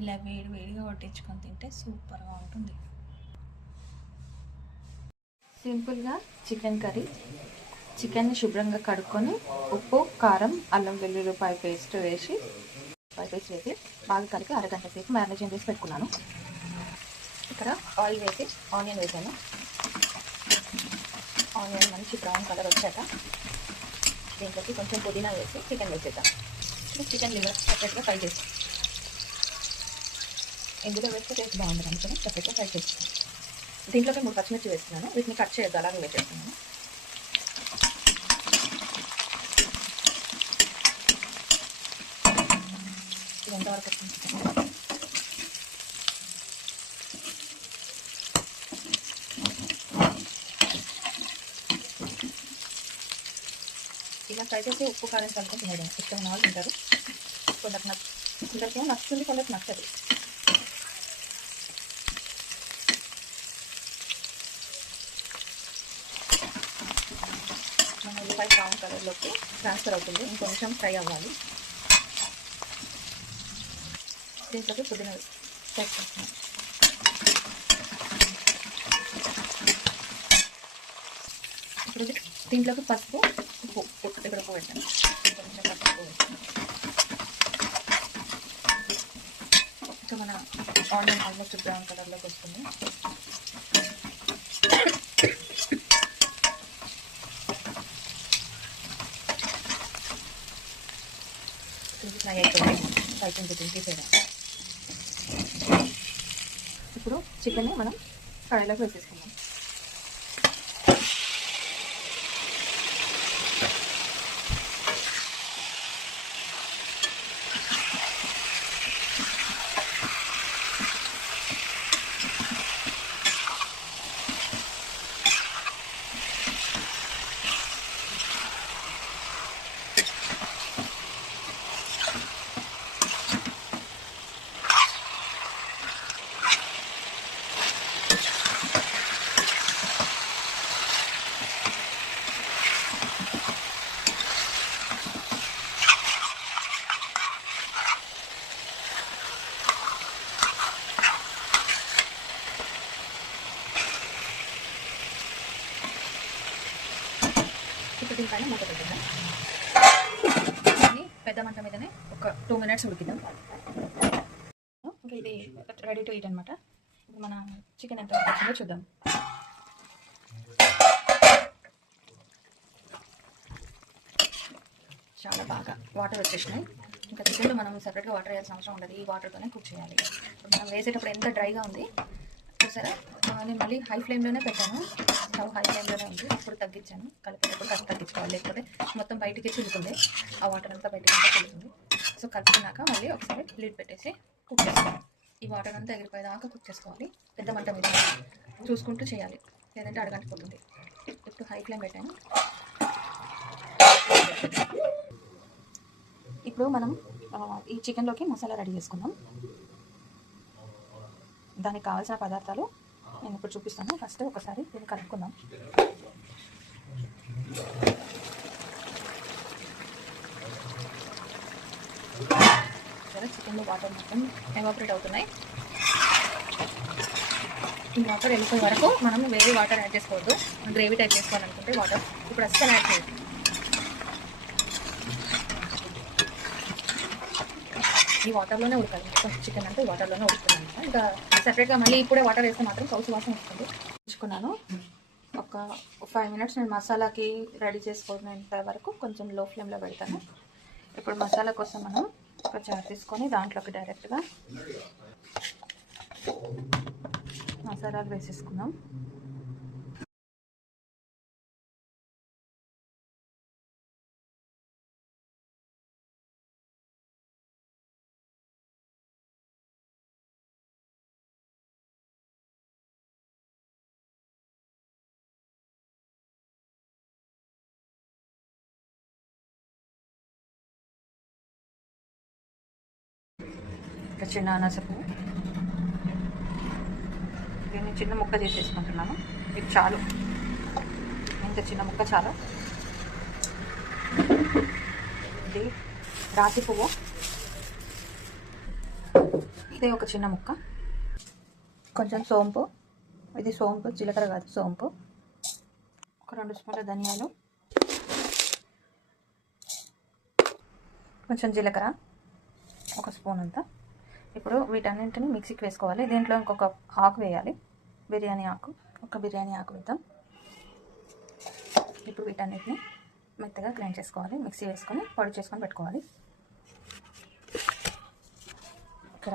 ఇలా వేడి వేడిగా వడ్డించుకొని తింటే సూపర్గా ఉంటుంది. సింపుల్గా చికెన్ కర్రీ. చికెన్ని శుభ్రంగా కడుక్కొని ఉప్పు, కారం, అల్లం వెల్లుల్లిపాయ పేస్ట్ వేసి బాగా కలిపి అరగంట సేపు మ్యారినేషన్ చేసి పెట్టుకున్నాను. ఇక్కడ ఆయిల్ వేసి ఆనియన్ వేసాను. ఆనియన్ మంచి బ్రౌన్ కలర్ వచ్చాక దీంట్లోకి కొంచెం పుదీనా వేసి చికెన్ వేసేద్దాం. చికెన్ లివర్ సపరేట్గా ఫ్రై చేసి ఇందులో వేస్తే టేస్ట్ బాగుంటుంది అనుకుని సపరేట్గా ఫ్రై చేస్తాను. దీంట్లోకి 3 పచ్చిమిర్చి వేస్తున్నాను. వీటిని కట్ చేయొద్దు, అలాగే వేసేస్తున్నాను. ఇది ఎంతవరకు ఇలా ఫ్రై చేసి ఉప్పు కారం కలుపుకొని తినడం ఇష్టం వాళ్ళు తింటారు. కొందరికి నచ్చుతుంది, కొందరికి నచ్చదు. మన ఉల్లిపాయ బ్రౌన్ కలర్లోకి ట్రాన్స్ఫర్ అవుతుంది, ఇంకొంచెం ఫ్రై అవ్వాలి. దీంట్లోకి పుదీనా వేసుకుంటున్నాను. ఇప్పుడు దీంట్లోకి పసుపు, ఉప్పు ఇక్కడ ఉప్పు పెట్టాను. కొంచెం పసుపు ఇంకా మన ఆనియన్ ఆల్మోస్ట్ బ్రౌన్ కలర్లోకి వస్తుంది. ఫ్రై అయిపోయింది, అయిపోయింది తీసేయడం. ఇప్పుడు చికెన్ని మనం కడాయిలోకి వేసేసుకుందాం. దీనిపైన మూత పెట్టిద్దాం. పెద్ద మంట మీదనే ఒక 2 minutes ఉడికిద్దాం. ఇంకా ఇది రెడీ టు ఈట్ అనమాట. ఇప్పుడు మన చికెన్ ఎంత వచ్చిందో చూద్దాం. చాలా బాగా వాటర్ వచ్చేసినాయి. ఇంకా చికెన్లో మనం సపరేట్గా వాటర్ వేయాల్సిన అవసరం ఉండదు, ఈ వాటర్తోనే కుక్ చేయాలి. మనం వేసేటప్పుడు ఎంత డ్రైగా ఉంది చూసారా. నేను మళ్ళీ హై ఫ్లేమ్లోనే పెట్టాను, స్టవ్ హై ఫ్లేమ్లోనే ఉంది. ఇప్పుడు తగ్గించాను, కలిపేటప్పుడు కాస్త తగ్గించుకోవాలి, లేకపోతే మొత్తం బయటికి చిల్లుతుంది, ఆ వాటర్ అంతా బయటికి అంతా చిల్లుతుంది. సో కలుపుకున్నాక మళ్ళీ ఒకసారి లిడ్ పెట్టేసి కుక్ చేసుకోవాలి. ఈ వాటర్ అంతా ఎగిరిపోయేదాకా కుక్ చేసుకోవాలి. పెద్ద మంట మీద చూసుకుంటూ చేయాలి, లేదంటే అడగంటిపోతుంది. ఇప్పుడు హై ఫ్లేమ్ పెట్టాను. ఇప్పుడు మనం ఈ చికెన్లోకి మసాలా రెడీ చేసుకుందాం. దానికి కావాల్సిన పదార్థాలు నేను ఇప్పుడు చూపిస్తాను. ఫస్ట్ ఒకసారి దీన్ని కలుపుకుందాం. చికెన్లో వాటర్ మొత్తం ఎవాపరేట్ అవుతున్నాయి. ఈ వాటర్ వెళ్ళిపోయే వరకు మనం వేరే వాటర్ యాడ్ చేసుకోవద్దు. గ్రేవీ టైప్ చేసుకోవాలనుకుంటే వాటర్ ఇప్పుడు అస్సలు యాడ్ చేయదు. ఈ వాటర్లోనే ఉడకాలి, కొంచెం చికెన్ అంటే వాటర్లోనే ఉడుకుతున్నాను. ఇంకా సెపరేట్గా మళ్ళీ ఇప్పుడే వాటర్ వేస్తే మాత్రం కౌసు వాసన వస్తుంది. ఉంచుకున్నాను ఒక 5 minutes. నేను మసాలాకి రెడీ చేసుకునేంత వరకు కొంచెం లో ఫ్లేమ్లో పెడతాను. ఇప్పుడు మసాలా కోసం మనం ఒక జార్ తీసుకొని దాంట్లోకి డైరెక్ట్గా మసాలాలు వేసేసుకుందాం. ఇంకా చిన్న అనాసపు దీన్ని చిన్న ముక్క చేసేసుకుంటున్నాను. ఇది చాలు, ఇంత చిన్న ముక్క చాలు. ఇది రాతి పువ్వు, ఇదే ఒక చిన్న ముక్క, కొంచెం సోంపు, ఇది సోంపు జీలకర్ర కాదు సోంపు, ఒక 2 స్పూన్ల ధనియాలు, కొంచెం జీలకర్ర, ఒక స్పూన్ అంతా. ఇప్పుడు వీటన్నింటిని మిక్సీకి వేసుకోవాలి. దీంట్లో ఇంకొక ఆకు వేయాలి, బిర్యానీ ఆకు, ఒక బిర్యానీ ఆకు వేద్దాం. ఇప్పుడు వీటన్నిటిని మెత్తగా గ్రైండ్ చేసుకోవాలి, మిక్సీ వేసుకొని పొడి చేసుకొని పెట్టుకోవాలి. ఇక్కడ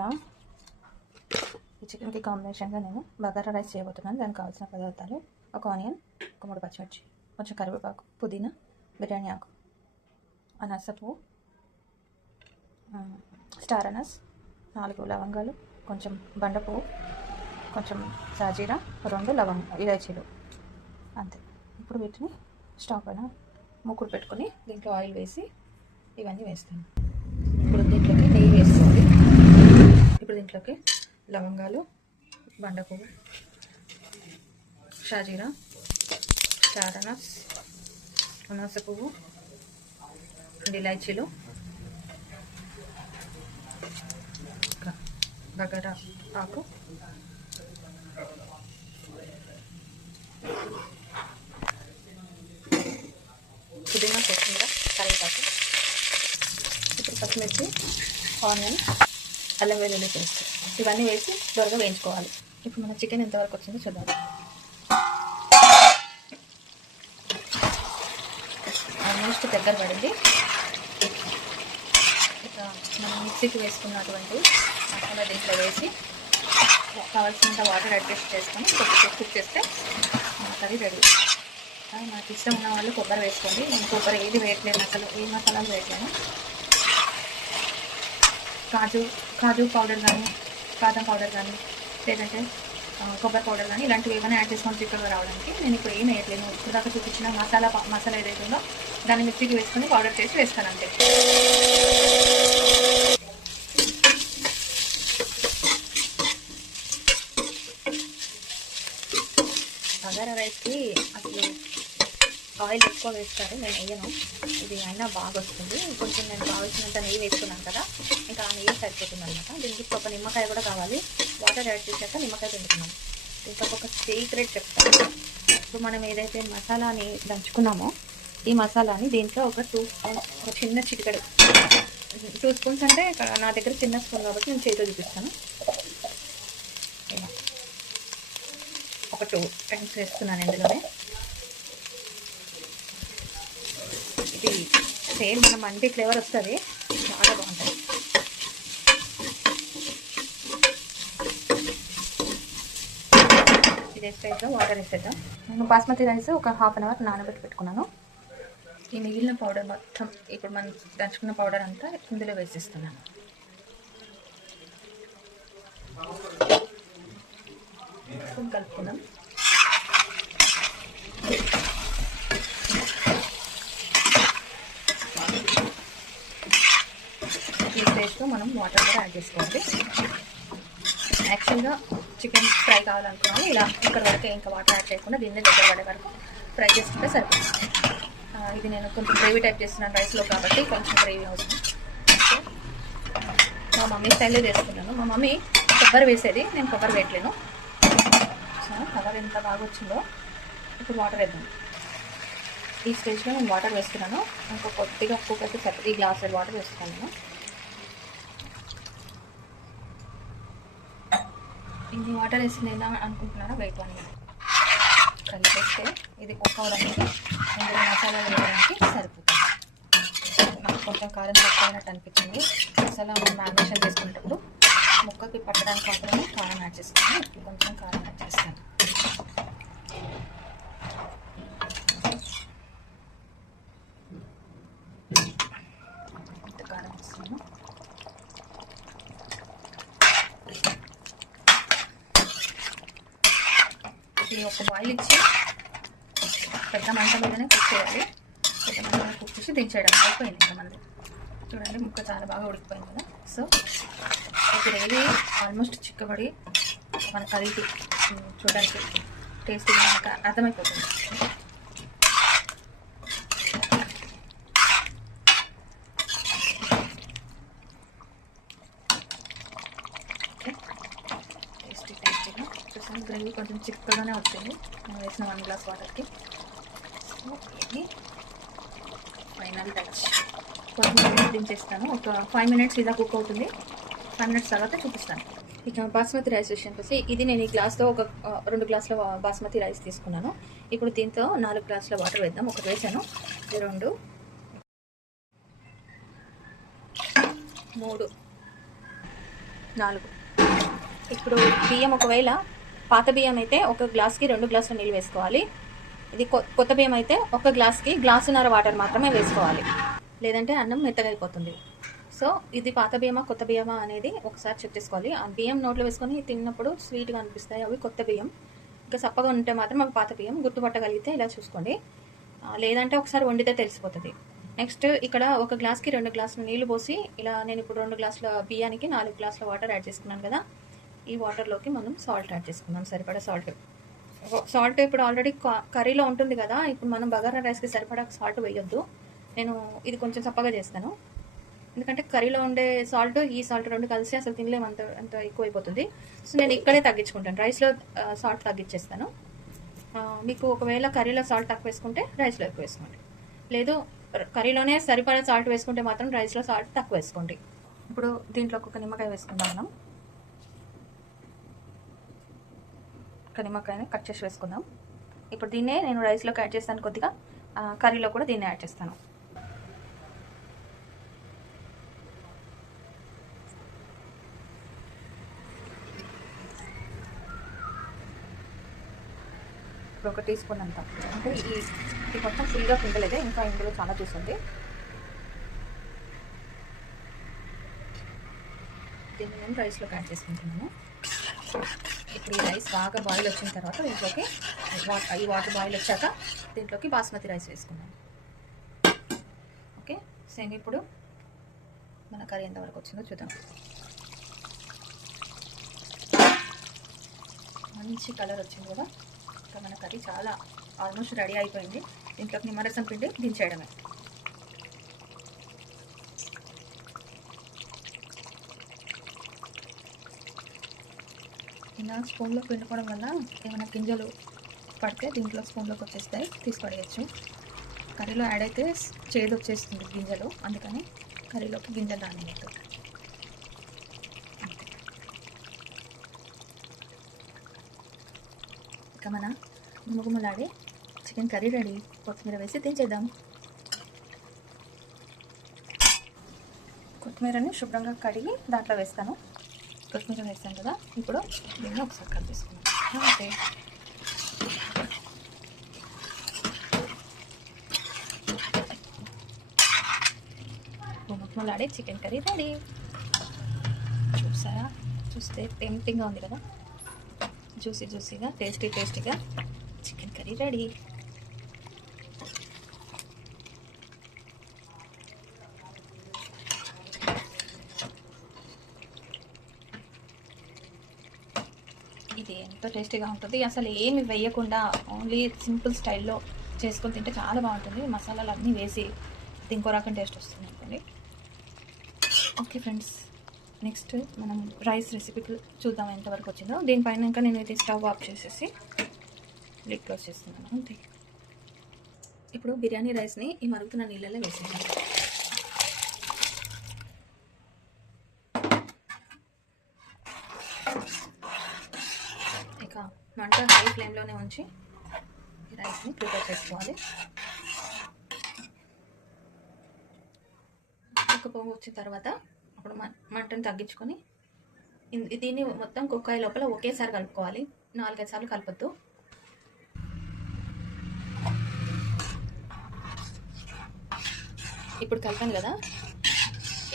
ఈ చికెన్కి కాంబినేషన్గా నేను బగారా రైస్ చేయబోతున్నాను. దానికి కావాల్సిన పదార్థాలు: ఒక ఆనియన్, ఒక 3 పచ్చిమిర్చి, కొంచెం కరివేపాకు, పుదీనా, బిర్యానీ ఆకు, అనాస పువ్వు, స్టార్ అనస్, 4 లవంగాలు, కొంచెం బండ పువ్వు, కొంచెం సాజీరా, 2 ఇలాచీలు, అంతే. ఇప్పుడు వీటిని స్టవ్ పైన మూకుడు పెట్టుకొని దీంట్లో ఆయిల్ వేసి ఇవన్నీ వేస్తాను. ఇప్పుడు దీంట్లోకి నెయ్యి వేసుకోవాలి. ఇప్పుడు దీంట్లోకి లవంగాలు, బండ పువ్వు, షాజీరా, స్టార్ అనస్, అనాస పువ్వు, ఇలాచీలు, బగారా ఆకు, పుదీనా, కొత్తిమీర, కరివేపాకు, ఇప్పుడు పచ్చిమిర్చి, ఆనియన్, అల్లం వెల్లుల్లి పేస్ట్ ఇవన్నీ వేసి త్వరగా వేయించుకోవాలి. ఇప్పుడు మన చికెన్ ఎంతవరకు వచ్చిందో చూద్దాం. ఆల్మోస్ట్ దగ్గర పడింది. ఇక మనం మిక్సీకి వేసుకున్నటువంటి మసాలా దీంట్లో వేసి కావాల్సినంత వాటర్ అడ్జస్ట్ చేసుకొని కొద్దిసేపు కుక్ చేస్తే కర్రీ రెడీ. నాకు ఇష్టం ఉన్న వాళ్ళు కొబ్బరి వేసుకోండి. నేను కొబ్బరి ఏది వేయట్లేదు, అసలు ఏ మసాలాలు వేయట్లేను. కాజు పౌడర్ కానీ, బాదం పౌడర్ కానీ, లేదంటే కొబ్బరి పౌడర్ కానీ ఇలాంటివి ఏమైనా యాడ్ చేసుకొని చిక్కగా రావడానికి నేను ఇప్పుడు ఏం వేయట్లేను. ఇప్పుడు దాకా చూపించిన మసాలా ఏదైతే ఉందో దాన్ని మిక్సీకి వేసుకొని పౌడర్ చేసి వేస్తాను అంతే. బగారా రైస్కి అసలు ఆయిల్ ఎక్కువ వేస్తారు, నేను వేయను. ఇది అయినా బాగా వస్తుంది. కొంచెం నేను కావాల్సినంత నెయ్యి వేసుకున్నాను కదా, ఇంకా ఆ నెయ్యి సరిపోతుంది అనమాట. దీనికి ఒక నిమ్మకాయ కూడా కావాలి. వాటర్ యాడ్ చేశాక నిమ్మకాయ పిండుకున్నాను. ఇంకా ఒక సీక్రెట్ చెప్తాను. ఇప్పుడు మనం ఏదైతే మసాలాని దంచుకున్నామో ఈ మసాలాని దీంట్లో ఒక చిన్న చిటికెడు, 2 స్పూన్స్ అంటే నా దగ్గర చిన్న స్పూన్ కాబట్టి నేను చేతితో చూపిస్తాను. ఇలా ఒక 2 టైమ్స్ వేస్తున్నాను ఇందులోనే. ఇది సేమ్ మన మండి ఫ్లేవర్ వస్తుంది, చాలా బాగుంటుంది. ఇదే స్టైల్లో వాటర్ వేసేద్దాం. నేను బాస్మతి రైస్ ఒక ½ అన్ అవర్ నానబెట్టి పెట్టుకున్నాను. ఈ మిగిలిన పౌడర్ మొత్తం ఇప్పుడు మనం దంచుకున్న పౌడర్ అంతా ఇందులో వేసేస్తున్నాను. కలుపుకుందాం. ఈ స్టేజ్లో మనం వాటర్ కూడా యాడ్ చేసుకోవాలి. యాక్చువల్గా చికెన్ ఫ్రై కావాలనుకున్నాను, ఇలా ఇక్కడ వరకు ఇంకా వాటర్ యాడ్ చేయకుండా దీన్ని దగ్గర పడే వరకు ఫ్రై చేసుకుంటే సరిపోతుంది. ఇది నేను కొంచెం గ్రేవీ టైప్ చేస్తున్నాను రైస్లో కాబట్టి కొంచెం గ్రేవీ అవుతుంది. మా మమ్మీ స్టైల్లో చేసుకున్నాను. మా మమ్మీ కొబ్బరి వేసేది, నేను కొబ్బరి వేయట్లేను. సో కలర్ ఎంత బాగా వచ్చిందో. ఇప్పుడు వాటర్ వేద్దాం. ఈ స్టేజ్లో నేను వాటర్ వేస్తున్నాను. ఇంకా కొద్దిగా కుక్కర్కి సరిపోయి ఈ గ్లాస్ వాటర్ వేస్తున్నాను నేను. ఇన్ని వాటర్ వేసింది ఎలా అనుకుంటున్నారా? వెయిట్ 1 minute కలిపేస్తే ఇది కుక్ అవడానికి, ఇందులో మసాలా వేయడానికి సరిపోతుంది. నాకు కొంచెం కారం తక్కువైనట్టు అనిపించింది. మసాలా మ్యారినేషన్ చేసుకునేటప్పుడు ముక్కకి పట్టడానికి మాత్రమే కారం యాడ్ చేసుకుని కొంచెం కారం యాడ్ చేస్తాను. కారం వేస్తాను. ఇది ఒక బాయిల్ ఇచ్చి పెద్ద మంట మీదనే కుక్ చేయాలి. పెద్ద మంట మీద కుక్ చేసి దించేయడం అయిపోయింది. ఇంతమంది చూడండి, ముక్క చాలా బాగా ఉడికిపోయింది కదా. సో ఇప్పుడు ఏది ఆల్మోస్ట్ చిక్కబడి మన కర్రీకి చూడడానికి టేస్టీగా మనకు అర్థమైపోతుంది. ఓకే, టేస్టీగా చూసాను. గ్రేవీ కొంచెం చిక్కగానే వచ్చింది నేను వేసిన 1 గ్లాస్ వాటర్కి. సో ఇది ఫైనల్ టచ్. కొత్తిమీర దించేస్తాను. ఒక 5 మినిట్స్ ఇలా కుక్ అవుతుంది. 5 మినిట్స్ తర్వాత చూపిస్తాను. ఇక బాస్మతి రైస్ విషయానికి వస్తే ఇది నేను ఈ గ్లాస్తో ఒక 2 గ్లాసుల బాస్మతి రైస్ తీసుకున్నాను. ఇప్పుడు దీంతో 4 గ్లాసుల వాటర్ వేద్దాం. ఒకటి వేసాను, 2, 3, 4. ఇప్పుడు బియ్యం ఒకవేళ పాత బియ్యం అయితే ఒక గ్లాస్కి 2 గ్లాసుల నీళ్ళు వేసుకోవాలి. ఇది కొత్త బియ్యం అయితే ఒక గ్లాస్కి గ్లాసున్నర వాటర్ మాత్రమే వేసుకోవాలి, లేదంటే అన్నం మెత్తగా అయిపోతుంది. సో ఇది పాత బియ్యమా కొత్త బియ్యమా అనేది ఒకసారి చెక్ చేసుకోవాలి. ఆ బియ్యం నోట్లో వేసుకొని తిన్నప్పుడు స్వీట్గా అనిపిస్తాయి, అవి కొత్త బియ్యం. ఇంకా సప్పగా ఉంటే మాత్రం అవి పాత బియ్యం. గుర్తుపట్టగలిగితే ఇలా చూసుకోండి, లేదంటే ఒకసారి వండితే తెలిసిపోతుంది. నెక్స్ట్ ఇక్కడ ఒక గ్లాస్కి 2 గ్లాసుల నీళ్లు పోసి ఇలా నేను ఇప్పుడు 2 గ్లాసుల బియ్యానికి 4 గ్లాసుల వాటర్ యాడ్ చేసుకున్నాను కదా. ఈ వాటర్లోకి మనం సాల్ట్ యాడ్ చేసుకున్నాం, సరిపడా సాల్ట్ ఇప్పుడు ఆల్రెడీ కర్రీలో ఉంటుంది కదా. ఇప్పుడు మనం బగారా రైస్కి సరిపడా సాల్ట్ వేయొద్దు. నేను ఇది కొంచెం చప్పగా చేస్తాను, ఎందుకంటే కర్రీలో ఉండే సాల్ట్ ఈ సాల్ట్ 2 కలిసి అసలు తినలేము, అంత ఎక్కువైపోతుంది. సో నేను ఇక్కడే తగ్గించుకుంటాను, రైస్లో సాల్ట్ తగ్గించేస్తాను. మీకు ఒకవేళ కర్రీలో సాల్ట్ తక్కువ వేసుకుంటే రైస్లో ఎక్కువ వేసుకోండి, లేదు కర్రీలోనే సరిపడా సాల్ట్ వేసుకుంటే మాత్రం రైస్లో సాల్ట్ తక్కువ వేసుకోండి. ఇప్పుడు దీంట్లో ఒక నిమ్మకాయ వేసుకుందాం మనం. ఒక నిమ్మకాయని కట్ చేసి వేసుకుందాం. ఇప్పుడు దీన్నే నేను రైస్లోకి యాడ్ చేస్తాను కొద్దిగా, కర్రీలో కూడా దీన్ని యాడ్ చేస్తాను. ఇప్పుడు 1 టీ స్పూన్ అంతా, అంటే ఇది మొత్తం ఫుల్గా పిండలేదే, ఇంకా ఇందులో చాలా జ్యూస్ ఉంది. దీన్ని నేను రైస్లోకి యాడ్ చేసుకుంటున్నాను. ఇప్పుడు ఈ రైస్ బాగా బాయిల్ వచ్చిన తర్వాత దీంట్లోకి ఈ వాటర్ బాయిల్ వచ్చాక దీంట్లోకి బాస్మతి రైస్ వేసుకున్నాను. ఓకే, సేమ్ ఇప్పుడు మన కర్రీ ఎంతవరకు వచ్చిందో చూద్దాం. మంచి కలర్ వచ్చింది కదా. మన కర్రీ చాలా ఆల్మోస్ట్ రెడీ అయిపోయింది. దీంట్లోకి నిమ్మరసం పిండి దించేయడమే. ఇలా స్పూన్లో పిండుకోవడం వల్ల ఏమైనా గింజలు పడితే దీంట్లో స్పూన్లోకి వచ్చేస్తాయి, తీసి పడేయచ్చు. కర్రీలో యాడ్ అయితే చేదు వచ్చేస్తుంది గింజలు, అందుకని కర్రీలోకి గింజలు రానియద్దు. ఇక మన గుమగుమలాడే చికెన్ కర్రీ రెడీ. కొత్తిమీర వేసి దించేద్దాం. కొత్తిమీరని శుభ్రంగా కడిగి దాంట్లో వేస్తాను. కొత్తిమీర వేస్తాను కదా, ఇప్పుడు దీన్ని ఒకసారి కలిపేసుకున్నాను. అంతే, గుమగుమలాడే చికెన్ కర్రీ రెడీ. చూసారా, చూస్తే టెంప్టింగ్గా ఉంది కదా. జ్యూసీగా టేస్టీగా చికెన్ కర్రీ రెడీ. ఇది ఎంతో టేస్టీగా ఉంటుంది. అసలు ఏమి వేయకుండా ఓన్లీ సింపుల్ స్టైల్లో చేసుకొని తింటే చాలా బాగుంటుంది. మసాలాలు అన్నీ వేసి ఇంకో రకం టేస్ట్ వస్తుంది అనుకోండి. ఓకే ఫ్రెండ్స్, నెక్స్ట్ మనం రైస్ రెసిపీకి చూద్దాం ఎంతవరకు వచ్చిందో. దీనిపైన ఇంకా నేను ఇది స్టవ్ ఆఫ్ చేసేసి లిడ్ క్లోజ్ చేస్తున్నాను అంతే. ఇప్పుడు బిర్యానీ రైస్ని ఈ మరుగుతున్న నీళ్ళలో వేసేయాలి. ఇక మంట హై ఫ్లేమ్లోనే ఉంచి ఈ రైస్ని ప్రిపేర్ చేసుకోవాలి. ఒక పొంగు వచ్చిన తర్వాత అప్పుడు మంటను తగ్గించుకొని దీన్ని మొత్తం కుక్ అయ్యే లోపల ఒకేసారి కలుపుకోవాలి. 4-5 సార్లు కలపొద్దు. ఇప్పుడు కలిపాను కదా,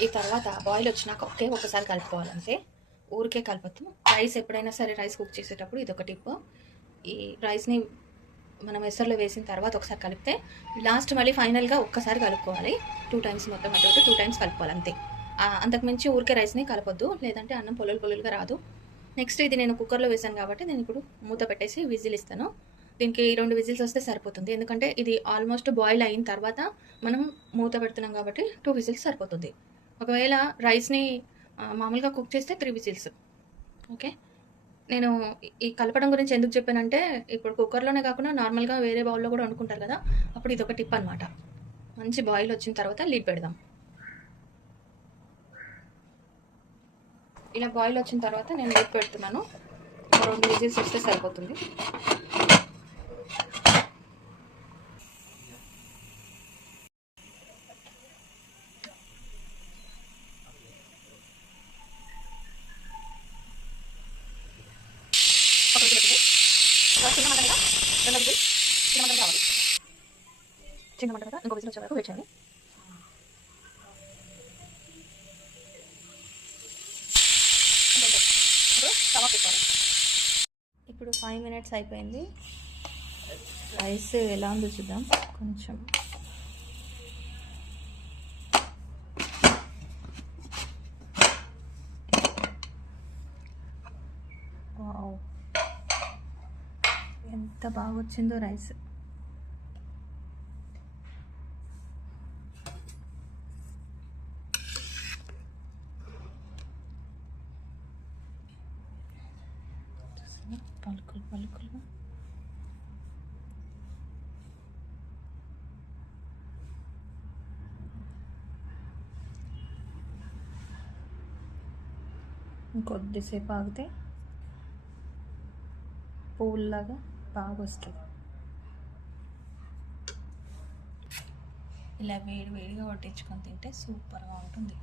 ఈ తర్వాత బాయిల్ వచ్చినాక ఒకసారి కలుపుకోవాలంటే, ఊరికే కలపొద్దు. రైస్ ఎప్పుడైనా సరే రైస్ కుక్ చేసేటప్పుడు ఇది ఒక టిప్. ఈ రైస్ని మనం ఎసర్లో వేసిన తర్వాత ఒకసారి కలిపితే లాస్ట్ మళ్ళీ ఫైనల్గా ఒక్కసారి కలుపుకోవాలి. 2 టైమ్స్ మొత్తం అటు 2 టైమ్స్ కలుపుకోవాలి అంతే. అంతకుమించి ఊరికే రైస్ని కలపొద్దు, లేదంటే అన్నం పొలులుగా రాదు. నెక్స్ట్ ఇది నేను కుక్కర్లో వేసాను కాబట్టి నేను ఇప్పుడు మూత పెట్టేసి విజిల్ ఇస్తాను. దీనికి 2 విజిల్స్ వస్తే సరిపోతుంది, ఎందుకంటే ఇది ఆల్మోస్ట్ బాయిల్ అయిన తర్వాత మనం మూత పెడుతున్నాం కాబట్టి 2 విజిల్స్ సరిపోతుంది. ఒకవేళ రైస్ని మామూలుగా కుక్ చేస్తే 3 విజిల్స్. ఓకే. నేను ఈ కలపడం గురించి ఎందుకు చెప్పానంటే, ఇప్పుడు కుక్కర్‌లోనే కాకుండా నార్మల్‌గా వేరే బౌల్‌లో కూడా వండుకుంటారు కదా! అప్పుడు ఇదొక టిప్ అనమాట. మంచి బాయిల్ వచ్చిన తర్వాత లిడ్ పెడదాం. ఇలా బాయిల్ వచ్చిన తర్వాత నేను లిడ్ పెడుతున్నాను. ఒక 2 విజిల్స్ వస్తే సరిపోతుంది. ఒక విజిల్ వచ్చింది. తర్వాత చిన్న మంట మీద రెండో విజిల్ చిన్న మంట మీద రావాలి. చిన్న మంట మీద ఇంకో విజిల్ వచ్చే వరకు వెయిట్ చేయాలి. ఇప్పుడు స్టవ్ ఆఫ్ చేసుకోవాలి. ఇప్పుడు 5 మినిట్స్ అయిపోయింది. రైస్ ఎలా ఉందో చూద్దాం. కొంచెం వావ్, ఎంత బాగా వచ్చిందో రైస్. పలుకులు పలుకులు. ఇంకొద్దిసేపు ఆగితే పువ్వులాగా బాగా వస్తుంది. ఇలా వేడి వేడిగా వడ్డించుకొని తింటే సూపర్గా ఉంటుంది.